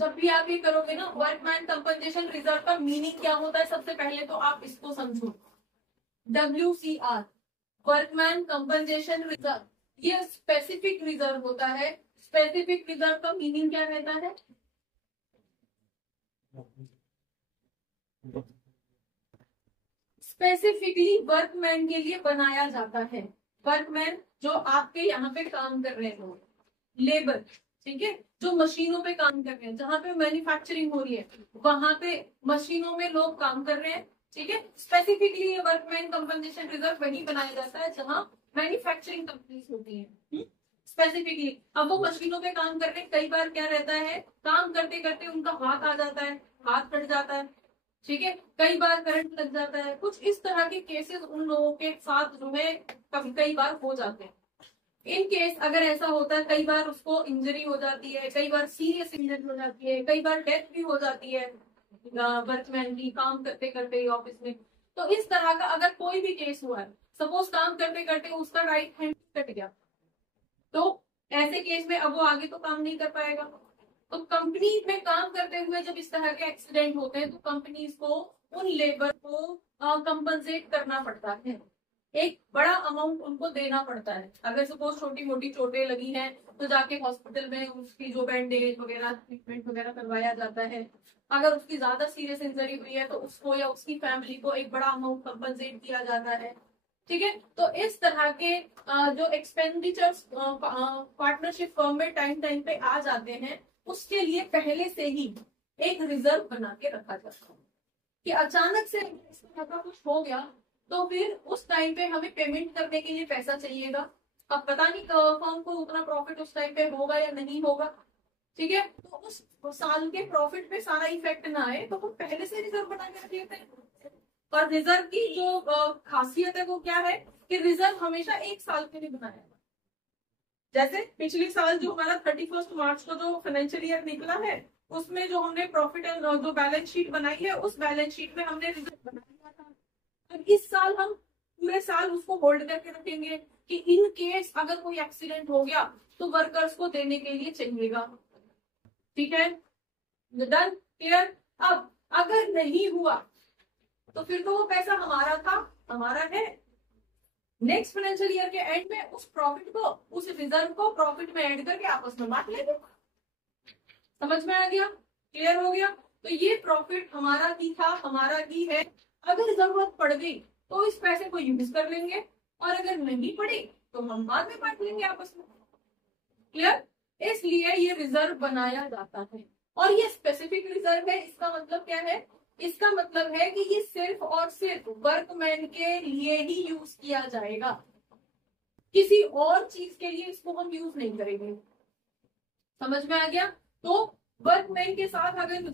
जब भी आप ये करोगे ना, वर्कमैन कंपनसेशन रिजर्व का मीनिंग क्या होता है, सबसे पहले तो आप इसको समझो। WCR, वर्कमैन कंपनसेशन रिजर्व, ये स्पेसिफिक रिजर्व होता है। स्पेसिफिक रिजर्व का मीनिंग क्या रहता है? स्पेसिफिकली वर्कमैन के लिए बनाया जाता है। वर्कमैन जो आपके यहाँ पे काम कर रहे हो, लेबर, ठीक है, जो मशीनों पे काम कर रहे हैं, जहाँ पे मैन्युफैक्चरिंग हो रही है वहां पे मशीनों में लोग काम कर रहे हैं, ठीक है। स्पेसिफिकली ये वर्कमैन कंपनसेशन रिजर्व वही बनाया जाता है जहाँ मैन्युफैक्चरिंग कंपनीज होती है। स्पेसिफिकली अब वो मशीनों पे काम कर रहे हैं, कई बार क्या रहता है, काम करते करते उनका हाथ आ जाता है, हाथ कट जाता है, ठीक है, कई बार करंट लग जाता है, कुछ इस तरह के केसेस उन लोगों के साथ जो है कई बार हो जाते हैं। इन केस अगर ऐसा होता है, कई बार उसको इंजरी हो जाती है, कई बार सीरियस इंजरी हो जाती है, कई बार डेथ भी हो जाती है वर्कमैन की काम करते करते ऑफिस में। तो इस तरह का अगर कोई भी केस हुआ है, सपोज काम करते करते उसका राइट हैंड कट गया, तो ऐसे केस में अब वो आगे तो काम नहीं कर पाएगा। तो कंपनी में काम करते हुए जब इस तरह के एक्सीडेंट होते हैं तो कंपनीज को उन लेबर को कंपनसेट करना पड़ता है, एक बड़ा अमाउंट उनको देना पड़ता है। अगर सपोज छोटी मोटी चोटें लगी हैं तो जाके हॉस्पिटल में उसकी जो बैंडेज वगैरह ट्रीटमेंट वगैरह करवाया जाता है। अगर उसकी ज्यादा सीरियस इंजरी हुई है तो उसको या उसकी फैमिली को एक बड़ा अमाउंट कंपनसेट किया जाता है, ठीक है। तो इस तरह के जो एक्सपेंडिचर्स पार्टनरशिप फर्म में टाइम टाइम पे आ जाते हैं, उसके लिए पहले से ही एक रिजर्व बना के रखा जाता है कि अचानक से इस तरह का कुछ हो गया तो फिर उस टाइम पे हमें पेमेंट करने के लिए पैसा चाहिएगा। अब पता नहीं फर्म को उतना प्रॉफिट उस टाइम पे होगा या नहीं होगा, ठीक है, तो उस साल के प्रॉफिट पे सारा इफेक्ट ना आए तो हम पहले से रिजर्व बना के रख लेते हैं। और रिजर्व की जो खासियत है वो क्या है कि रिजर्व हमेशा एक साल के लिए बनाया है। जैसे पिछले साल जो हमारा 31 मार्च को जो फाइनेंशियल ईयर निकला है, उसमें जो हमने प्रॉफिट एंड जो बैलेंस शीट बनाई है, उस बैलेंस शीट में हमने रिजर्व बनाया था। और इस साल हम पूरे साल उसको होल्ड करके रखेंगे कि इन केस अगर कोई एक्सीडेंट हो गया तो वर्कर्स को देने के लिए चाहिएगा, ठीक है, डन, क्लियर। अब अगर नहीं हुआ तो फिर तो वो पैसा हमारा था, हमारा है। नेक्स्ट फाइनेंशियल ईयर के एंड में उस प्रॉफिट को, उस रिजर्व को प्रॉफिट में ऐड करके आपस में बांट लेंगे। समझ में आ गया, क्लियर हो गया। तो ये प्रॉफिट हमारा ही था, हमारा ही है। अगर जरूरत पड़ गई तो इस पैसे को यूज कर लेंगे, और अगर नहीं पड़ी तो हम बाद में बांट लेंगे आपस में, क्लियर। इसलिए ये रिजर्व बनाया जाता है, और ये स्पेसिफिक रिजर्व है। इसका मतलब क्या है? इसका मतलब है कि ये सिर्फ और सिर्फ वर्कमैन के लिए ही यूज किया जाएगा, किसी और चीज के लिए इसको हम यूज नहीं करेंगे। समझ में आ गया। तो वर्कमैन के साथ अगर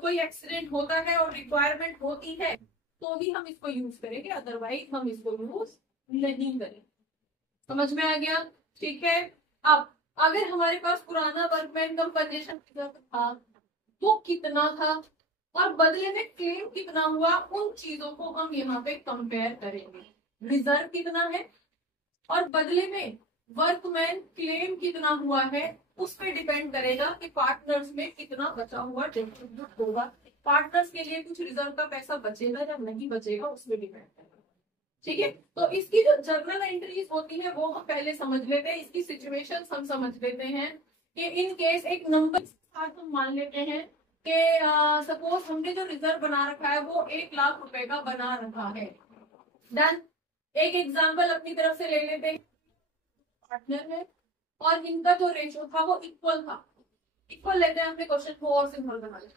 कोई एक्सीडेंट होता है और रिक्वायरमेंट होती है तो ही हम इसको यूज करेंगे, अदरवाइज हम इसको यूज नहीं करेंगे। समझ में आ गया, ठीक है। अब अगर हमारे पास पुराना वर्कमैन कंपनसेशन था वो कितना था और बदले में क्लेम कितना हुआ, उन चीजों को हम यहाँ पे कंपेयर करेंगे। रिजर्व कितना है और बदले में वर्कमैन क्लेम कितना हुआ है, उस पर डिपेंड करेगा कि पार्टनर्स में कितना बचा हुआ डिस्ट्रीब्यूट होगा। पार्टनर्स के लिए कुछ रिजर्व का पैसा बचेगा या नहीं बचेगा, उसमें डिपेंड करेगा, ठीक है। तो इसकी जो जर्नल एंट्रीज होती है वो हम पहले समझ लेते हैं, इसकी सिचुएशन हम समझ लेते हैं कि इन केस एक नंबर के साथ हम मान लेते हैं कि सपोज हमने जो रिजर्व बना रखा है वो 1 लाख रुपए का बना रखा है। डन। एक एग्जांपल अपनी तरफ से ले लेते हैं, पार्टनर है और इनका जो रेशो था वो इक्वल था। इक्वल लेते हैं, हमने क्वेश्चन को और सिंपल बना लिया।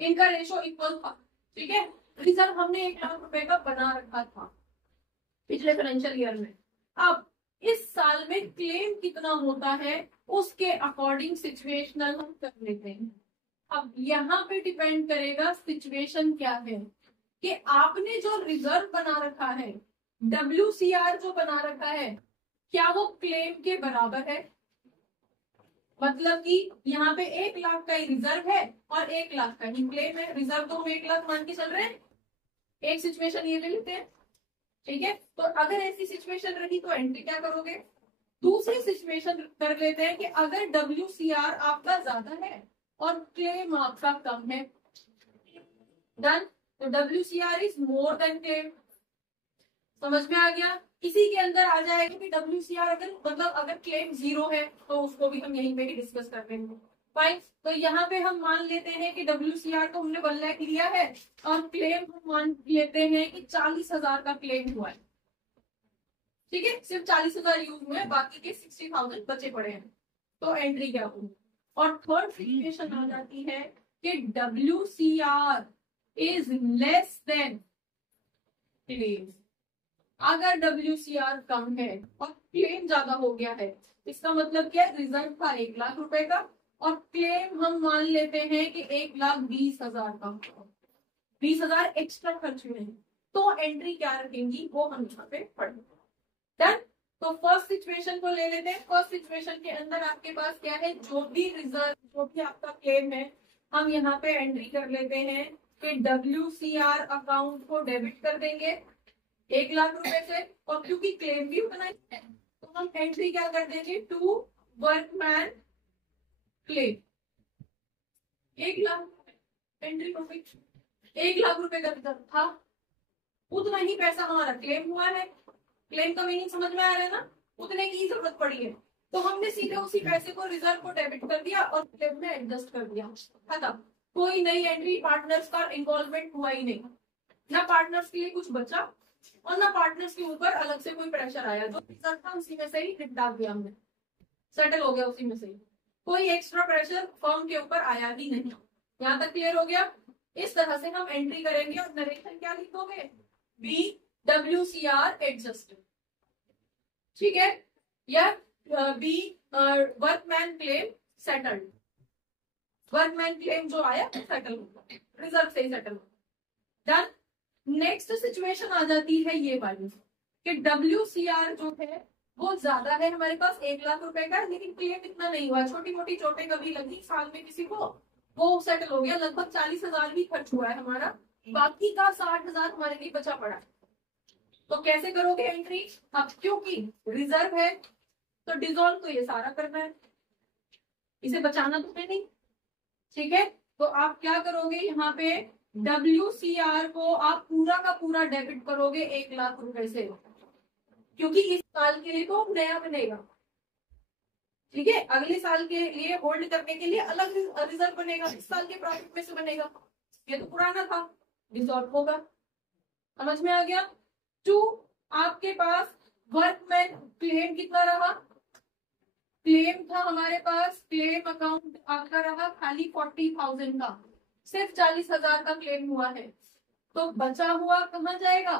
इनका रेशो इक्वल था, ठीक है। रिजर्व हमने 1 लाख रुपए का बना रखा था पिछले फाइनेंशियल ईयर में। अब इस साल में क्लेम कितना होता है उसके अकॉर्डिंग सिचुएशनल हम कर लेते हैं। अब यहाँ पे डिपेंड करेगा सिचुएशन क्या है कि आपने जो रिजर्व बना रखा है, WCR जो बना रखा है, क्या वो क्लेम के बराबर है। मतलब कि यहाँ पे 1 लाख का ही रिजर्व है और 1 लाख का ही क्लेम है। रिजर्व तो हम 1 लाख मान के चल रहे हैं, एक सिचुएशन ये ले लेते हैं, ठीक है। तो अगर ऐसी सिचुएशन रही तो एंट्री क्या करोगे? दूसरी सिचुएशन कर लेते हैं कि अगर WCR आपका ज्यादा है और क्लेम आपका कम है। डन। तो WCR is more than claim. समझ में आ गया। इसी के अंदर आ जाएगा कि WCR अगर मतलब अगर क्लेम 0 है तो उसको भी हम यहीं पे ही डिस्कस कर लेंगे। फाइन। तो यहाँ पे हम मान लेते हैं कि WCR को हमने 1 लाख लिया है और क्लेम हम मान लेते हैं कि 40,000 का क्लेम हुआ है। ठीक है, सिर्फ 40,000 यूज हुए, बाकी के 60,000 बचे पड़े हैं। तो एंट्री क्या होगी। और थर्ड सिचुएशन आ जाती है कि WCR is less than claim. अगर WCR कम है और क्लेम ज्यादा हो गया है, इसका मतलब क्या, रिजर्व था 1 लाख रुपए का और क्लेम हम मान लेते हैं कि 1,20,000 का, 20,000 एक्स्ट्रा खर्च हुए हैं, तो एंट्री क्या रखेंगी वो हम यहाँ पे पढ़ेंगे। डन। तो फर्स्ट सिचुएशन को ले लेते हैं। फर्स्ट सिचुएशन के अंदर आपके पास क्या है, जो भी रिजर्व, जो भी आपका क्लेम है, हम यहाँ पे एंट्री कर लेते हैं कि WCR अकाउंट को डेबिट कर देंगे 1 लाख रुपए से, और क्योंकि क्लेम भी उतना ही है तो हम एंट्री क्या कर देंगे, to workman claim 1 lakh. Entry profit 1 lakh रुपए का रिजर्व था, उतना ही पैसा हमारा क्लेम हुआ है। क्लेम का मीनिंग समझ में आ रहा है ना, उतने की जरूरत पड़ी है तो हमने सीधे उसी पैसे को रिजर्व को डेबिट कर दिया और क्लेम में एडजस्ट कर दिया, खत्म। कोई नई एंट्री, पार्टनर्स का इन्वॉल्वमेंट हुआ ही नहीं, ना पार्टनर्स के लिए कुछ बचा और ना पार्टनर्स के ऊपर अलग से कोई प्रेशर आया। जो रिजर्व था उसी में से ही निपटा दिया हमने, सेटल हो गया उसी में से ही, कोई एक्स्ट्रा प्रेशर फर्म के ऊपर आया ही नहीं। यहाँ तक क्लियर हो गया। इस तरह से हम एंट्री करेंगे और नरेशन क्या लिखोगे, WCR एडजस्टेड, ठीक है, या B workman claim settled. Workman claim जो आया सेटल होगा, रिजर्व से ही सेटल होगा। डन। नेक्स्ट सिचुएशन आ जाती है ये वाली कि WCR जो है वो ज्यादा है हमारे पास 1 लाख रुपए का, लेकिन क्लेम इतना नहीं हुआ, छोटी मोटी चोटें कभी लगी साल में किसी को, वो सेटल हो गया, लगभग 40,000 भी खर्च हुआ है हमारा, बाकी का 60,000 हमारे लिए बचा पड़ा है। तो कैसे करोगे एंट्री, अब क्योंकि रिजर्व है तो डिसॉल्व तो ये सारा करना है, इसे बचाना तो है नहीं, ठीक है। तो आप क्या करोगे, यहाँ पे WCR को आप पूरा का पूरा डेबिट करोगे 1 लाख रुपए से, क्योंकि इस साल के लिए तो नया बनेगा, ठीक है, अगले साल के लिए होल्ड करने के लिए अलग रिजर्व बनेगा, इस साल के प्रॉफिट में से बनेगा, ये तो पुराना था, डिसॉल्व होगा। समझ में आ गया। टू, आपके पास वर्कमैन क्लेम कितना रहा, क्लेम था हमारे पास, क्लेम अकाउंट आपका रहा खाली 40,000 का, सिर्फ 40,000 का क्लेम हुआ है, तो बचा हुआ कहाँ जाएगा,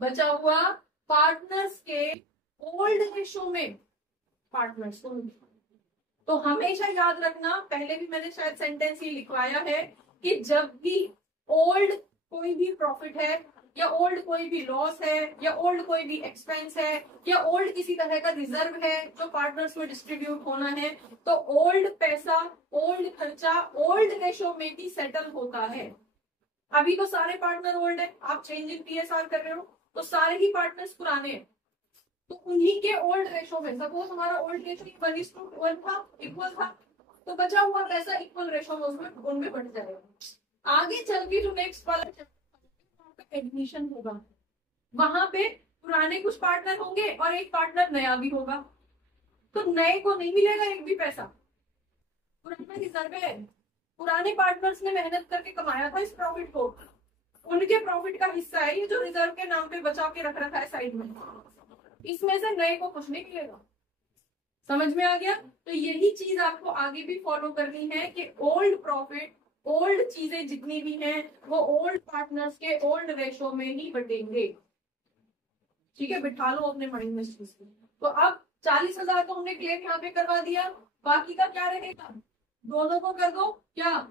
बचा हुआ पार्टनर्स के ओल्ड रेशो में, पार्टनर्स को। तो हमेशा याद रखना, पहले भी मैंने शायद सेंटेंस ये लिखवाया है कि जब भी ओल्ड कोई भी प्रॉफिट है या ओल्ड कोई भी लॉस है या ओल्ड कोई भी एक्सपेंस है या ओल्ड किसी तरह का रिजर्व है जो पार्टनर्स में डिस्ट्रीब्यूट होना है, तो ओल्ड पैसा, ओल्ड खर्चा ओल्ड रेशो में भी सेटल होता है। अभी तो सारे पार्टनर ओल्ड है, आप चेंज इन PSR कर रहे हो तो सारे ही पार्टनर्स पुराने हैं, तो उन्हीं के ओल्ड रेशो में, सपोज हमारा ओल्ड रेशो 1:1 था, इक्वल था, तो बचा हुआ पैसा इक्वल रेशो में उसमें उनमें बढ़ जाएगा। आगे चल के जो नेक्स्ट वाला एडमिशन होगा, वहां पे पुराने कुछ पार्टनर होंगे और एक पार्टनर नया भी होगा, तो नए को नहीं मिलेगा एक भी पैसा, पुराना रिजर्व है, पुराने पार्टनर्स ने मेहनत करके कमाया था इस प्रॉफिट को, उनके प्रॉफिट का हिस्सा है ये जो रिजर्व के नाम पे बचा के रख रखा है साइड में, इसमें से नए को कुछ नहीं मिलेगा। समझ में आ गया। तो यही चीज आपको आगे भी फॉलो करनी है कि ओल्ड प्रॉफिट, ओल्ड चीजें जितनी भी हैं वो ओल्ड पार्टनर्स के ओल्ड रेशो में ही बटेंगे, ठीक है, बिठा लो अपने माइंड में इस चीज को। तो अब 40,000 को हमने क्लेम यहाँ पे करवा दिया, बाकी का क्या रहेगा, दोनों को कर दो क्या,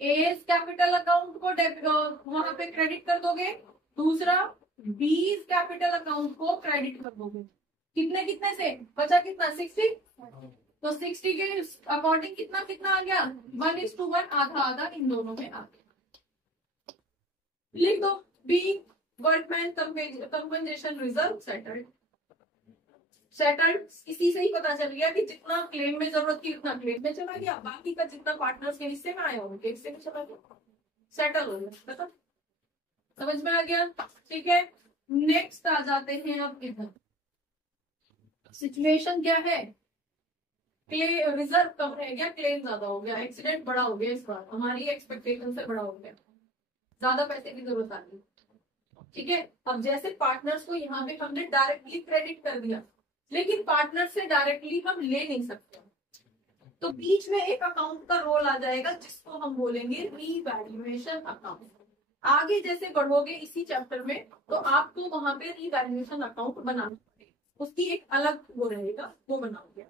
एज कैपिटल अकाउंट को वहां पे क्रेडिट कर दोगे, दूसरा बीज कैपिटल अकाउंट को क्रेडिट कर दोगे, कितने कितने से बचा, कितना 60, तो 60 के अकॉर्डिंग कितना कितना आ गया, 1:1, आधा आधा इन दोनों में आ गया। लिख दो B workman compensation reserve settled, settled, इसी से ही पता चल गया कि जितना क्लेम में जरूरत थी उतना क्लेम में चला गया, बाकी का जितना पार्टनर्स के हिस्से में आया उनके हिस्से में चला गया, सेटल हो गया। खत्म, समझ में आ गया? ठीक है, नेक्स्ट आ जाते हैं अब इधर। सिचुएशन क्या है? रिजर्व कम रह गया, क्लेम ज्यादा हो गया, एक्सीडेंट बड़ा हो गया, इस बार हमारी एक्सपेक्टेशन से बड़ा हो गया, ज्यादा पैसे की जरूरत आ गई। ठीक है, अब जैसे पार्टनर्स को यहाँ पे हमने डायरेक्टली क्रेडिट कर दिया, लेकिन पार्टनर से डायरेक्टली हम ले नहीं सकते, तो बीच में एक अकाउंट का रोल आ जाएगा जिसको हम बोलेंगे रीवैल्यूएशन अकाउंट। आगे जैसे बढ़ोगे इसी चैप्टर में तो आपको वहां पे रीवैल्यूएशन अकाउंट बनाना पड़ेगा, उसकी एक अलग वो रहेगा, वो बनाओगे।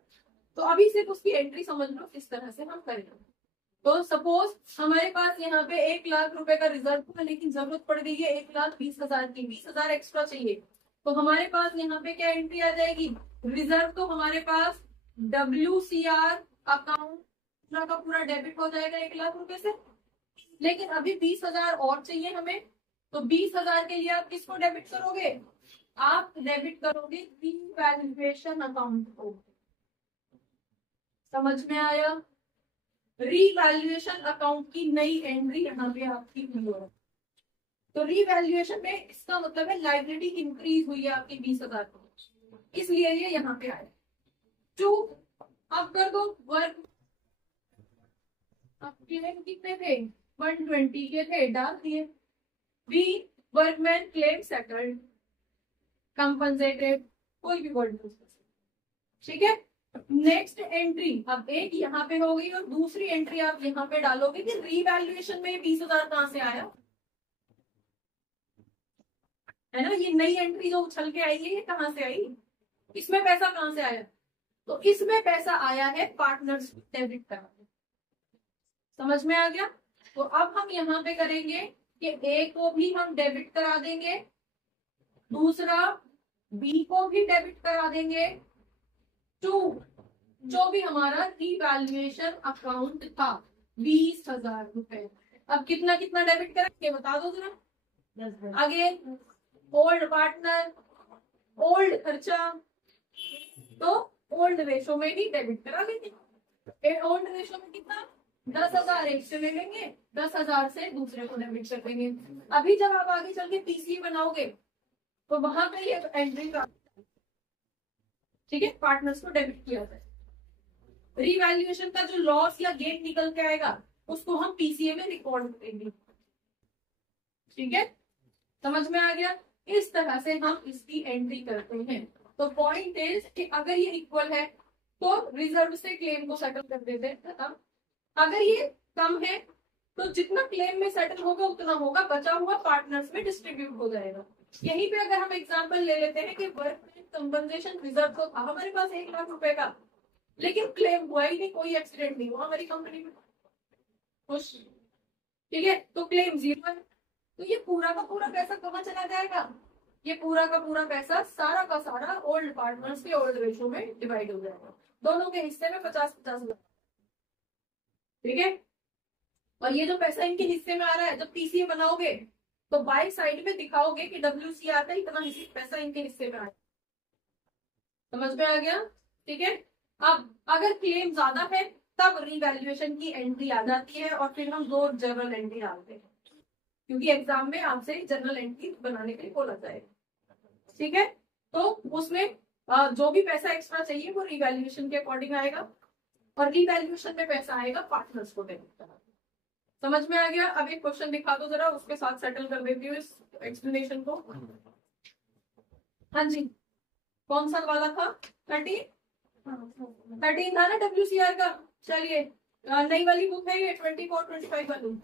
तो अभी सिर्फ उसकी एंट्री समझ लो किस तरह से हम करेंगे। तो सपोज हमारे पास यहाँ पे 1,00,000 रुपए का रिजर्व है, लेकिन जरूरत पड़ गई है 1,20,000 की, 20,000 एक्स्ट्रा चाहिए, तो हमारे पास यहाँ पे क्या एंट्री आ जाएगी? रिजर्व तो हमारे पास WCR अकाउंट पूरा का पूरा डेबिट हो जाएगा 1,00,000 रुपए से, लेकिन अभी 20,000 और चाहिए हमें, तो 20,000 के लिए आप किसको डेबिट करोगे? आप डेबिट करोगे रीवैल्यूएशन अकाउंट को। समझ में आया? रीवैल्यूएशन अकाउंट की नई एंट्री यहाँ पे आपकी हुई है, तो रीवैल्यूएशन में इसका मतलब है लाइबिलिटी इंक्रीज हुई है आपकी 20,000, इसलिए ये यहाँ पे आया। टू, अब कर दो वर्क, अब क्लेम कितने थे? 120 के थे, डाल दिए। B, workman claim settled, compensated, कोई भी वर्ड। ठीक है, नेक्स्ट एंट्री अब एक यहाँ पे हो गई और दूसरी एंट्री आप यहाँ पे डालोगे कि रीवैल्यूएशन में 20,000 कहां से आया, है ना? ये नई एंट्री जो उछल के आई है ये कहां से आई? इसमें पैसा कहां से आया? तो इसमें पैसा आया है पार्टनर्स डेबिट करा। समझ में आ गया? तो अब हम यहाँ पे करेंगे कि ए को भी हम डेबिट करा देंगे, दूसरा बी को भी डेबिट करा देंगे, टू जो भी हमारा रीवैल्यूएशन अकाउंट था 20,000 रुपए, अब कितना कितना डेबिट करेंगे बता दो जरा। आगे ओल्ड पार्टनर, ओल्ड खर्चा, तो ओल्ड रेशो में ही डेबिट करा देंगे। ओल्ड रेशो में कितना? 10,000 एक से ले लेंगे, 10,000 से दूसरे को डेबिट कर देंगे। अभी जब आप आगे चल के पीसी बनाओगे तो वहां पे ये एंट्री का, ठीक है, पार्टनर्स को डेबिट किया जाए। रीवैल्यूएशन का जो लॉस या गेन निकल के आएगा उसको हम पीसीए में रिकॉर्ड करेंगे। ठीक है, समझ में आ गया? इस तरह से हम इसकी एंट्री करते हैं। तो पॉइंट इज कि अगर ये इक्वल है तो रिजर्व से क्लेम को सेटल कर देते हैं, अगर ये कम है तो जितना क्लेम में सेटल होगा उतना होगा, बचा हुआ पार्टनर्स में डिस्ट्रीब्यूट हो जाएगा। यहीं पे अगर हम एग्जांपल ले लेते हैं कि वर्कमैन कंपनसेशन रिजर्व तो था हमारे पास 1,00,000 रुपए का, लेकिन क्लेम हुआ ही नहीं, कोई एक्सीडेंट नहीं हुआ हमारी कंपनी में, खुश। ठीक है, तो क्लेम 0 है, तो ये पूरा का पूरा पैसा कहाँ चला जाएगा? ये पूरा का पूरा पैसा सारा का सारा ओल्ड पार्टनर्स के ओल्ड रेशो में डिवाइड हो जाएगा, दोनों के हिस्से में 50-50। ठीक है, और ये जो पैसा इनके हिस्से में आ रहा है जब पीसीए बनाओगे तो बाई साइड में दिखाओगे कि WCR का इतना पैसा इनके हिस्से में आया। समझ में आ गया? ठीक है, अब अगर क्लेम ज्यादा है तब रीवैल्यूएशन की एंट्री आ जाती है और फिर हम 2 जर्नल एंट्री डालते हैं, क्योंकि एग्जाम में आपसे जर्नल एंट्री बनाने के लिए बोला जाएगा। ठीक है, तो उसमें जो भी पैसा एक्स्ट्रा चाहिए वो रीवैल्यूएशन के अकॉर्डिंग आएगा और रीवैल्यूएशन में पैसा आएगा पार्टनर्स को डेबिट करना। समझ में आ गया? अब एक क्वेश्चन दिखा दो जरा, उसके साथ सेटल कर देती हूँ इस एक्सप्लेनेशन को। हाँ जी, कौन सा वाला था? 13 था ना WCR का। चलिए नई वाली बुक है ये 24-25 वाली,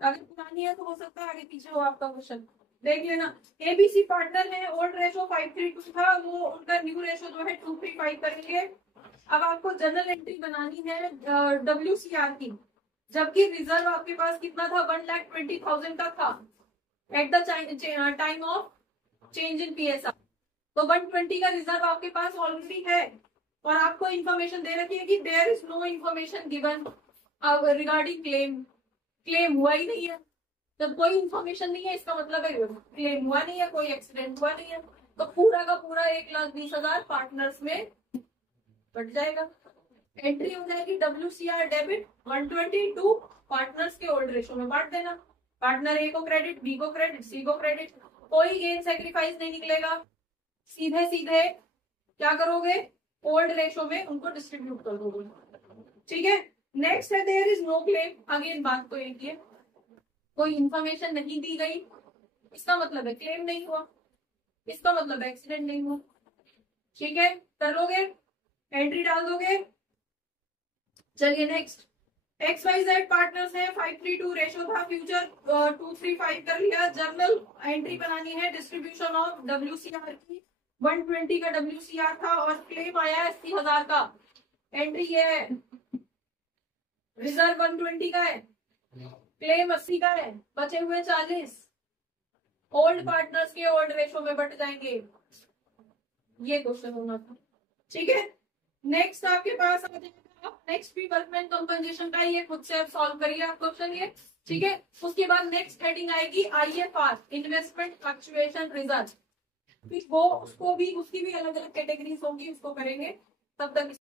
अगर पुरानी है तो हो सकता है आगे पीछे हो आपका क्वेश्चन, देख लेना। एबीसी पार्टनर है, ओल्ड रेशो 532 था, वो उनका न्यू रेशो जो है 235 करेंगे। अब आपको जनरल एंट्री बनानी है WCR की, जबकि रिजर्व आपके पास कितना था? 1,20,000 का था at the time of change in PSR। तो 120 का रिजर्व आपके पास ऑलरेडी है और आपको इंफॉर्मेशन दे रखी है कि there is no information given regarding claim. Claim हुआ ही नहीं है, जब कोई इंफॉर्मेशन नहीं है इसका मतलब है क्लेम हुआ नहीं है, कोई एक्सीडेंट हुआ नहीं है। तो पूरा का पूरा 1,20,000 पार्टनर्स में बट जाएगा। एंट्री हो जाएगी WCR डेबिट 122 पार्टनर्स के ओल्ड रेशो में बांट देना। पार्टनर ए को क्रेडिट, बी को क्रेडिट, सी को क्रेडिट, कोई गेन सेक्रीफाइस नहीं निकलेगा, सीधे सीधे क्या करोगे, ओल्ड रेशो में उनको डिस्ट्रीब्यूट कर दोगे। ठीक है, नेक्स्ट है there is no claim. Again बात तो एक ही है, कोई इंफॉर्मेशन नहीं दी गई, इसका मतलब है क्लेम नहीं हुआ, इसका मतलब एक्सीडेंट नहीं हुआ। ठीक है, कर लोगे, एंट्री डाल दोगे। चलिए नेक्स्ट, XYZ पार्टनर्स है, 532 रेशो था, फ्यूचर 235 कर लिया। जर्नल एंट्री बनानी है, डिस्ट्रीब्यूशन ऑफ WCR की 120 का WCR था और क्लेम आया 80,000 का। एंट्री ये है, रिजर्व 120 का है, क्लेम 80 का है, बचे हुए 40 ओल्ड पार्टनर्स के ओल्ड रेशो में बट जाएंगे। ये क्वेश्चन होना था। ठीक है, नेक्स्ट आपके पास आ जाएगा, नेक्स्ट भी वर्कमैन कंपनसेशन का, ये खुद से आप सॉल्व करिए आप क्वेश्चन ये। ठीक है, उसके बाद नेक्स्ट हेडिंग आएगी IFR, इन्वेस्टमेंट फ्लक्चुएशन रिजर्व। वो उसको भी, उसकी भी अलग अलग कैटेगरीज होंगी, उसको करेंगे। तब तक